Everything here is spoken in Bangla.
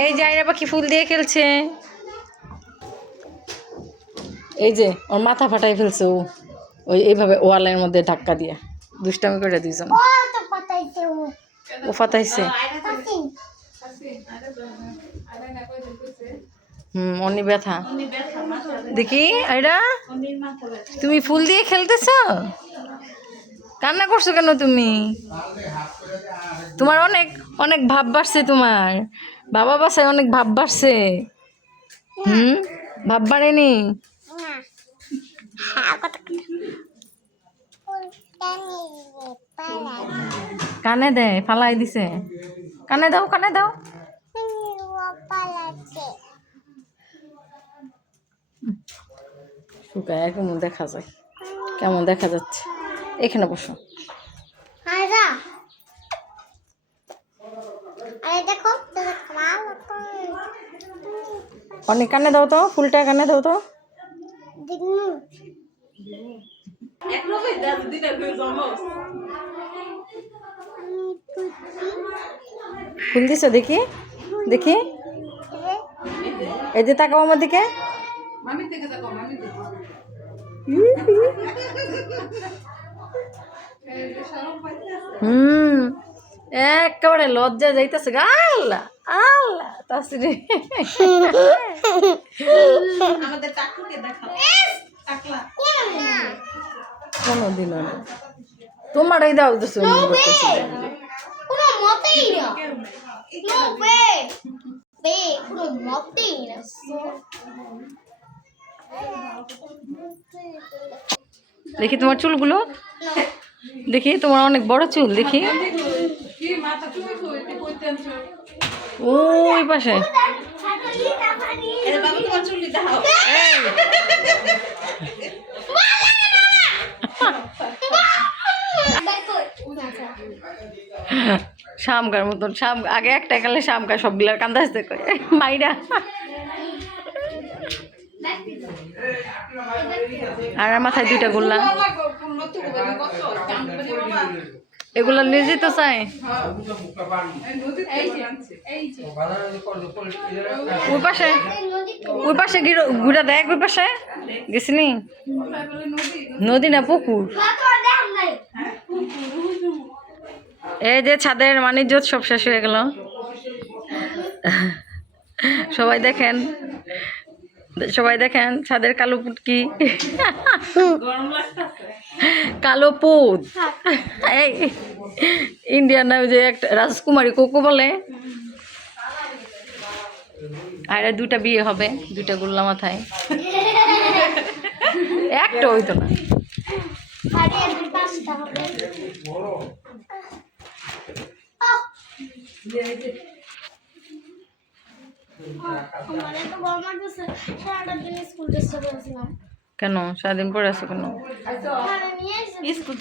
এই যে আয়রা পাখি ফুল দিয়ে খেলছে। এই যে ওর মাথা ফাটাই ফেলছে ও, ওই এইভাবে ওয়ালের মধ্যে ধাক্কা দিয়ে দুষ্টামি করে দুইজন। ও ফাটাইছে। অনেক ব্যথা। দেখি আয়রা, তুমি ফুল দিয়ে খেলতেছ? কান্না করছো কেন তুমি? তোমার অনেক অনেক ভাব বাড়ছে, তোমার বাবা বাসায় অনেক ভাব বাড়ছে। ভাব বাড়েনি? কানে দেয়, ফালাই দিছে। কানে দাও, কানে দাও। শুকায় কেমন দেখা যায়, কেমন দেখা যাচ্ছে। এখানে বসো। অনেক কানে দাও তো, ফুলটা কানে দাও তো। ফুল দিছো দেখি, দেখি। এই যে তাকাও আমার দিকে। একেবারে লজ্জা যাইতেছে। আল্লাহ আল্লাহ তাসরি, কোনোদিনও না। তোমারই দাও তো দেখি তোমার চুলগুলো, দেখি তোমার অনেক বড় চুল। দেখি ওই পাশে। শামকার মতন আগে একটা কালে শামকা সবগুলার কান্দা আসতে করে মাইরা। আর মাথায় দুইটা গোল্লা, এগুলো নিজেই তো চাই। ওই পাশে, ওই পাশে ঘুরা দেখ। ওই পাশে গেছিনি? নদী না পুকুর। এই যে ছাদের মানিজ্জত সব শেষ হয়ে গেল। সবাই দেখেন, সবাই দেখেন ছাদের কালো পুটকি, কালো পুত। এই ইন্ডিয়ান না, ওই যে একটা রাজকুমারী কোকো বলে। আর দুটা বিয়ে হবে, দুটা গোল্লা মাথায়। একটা হইতো না। কেন সারাদিন পরে আসো কেন? স্কুল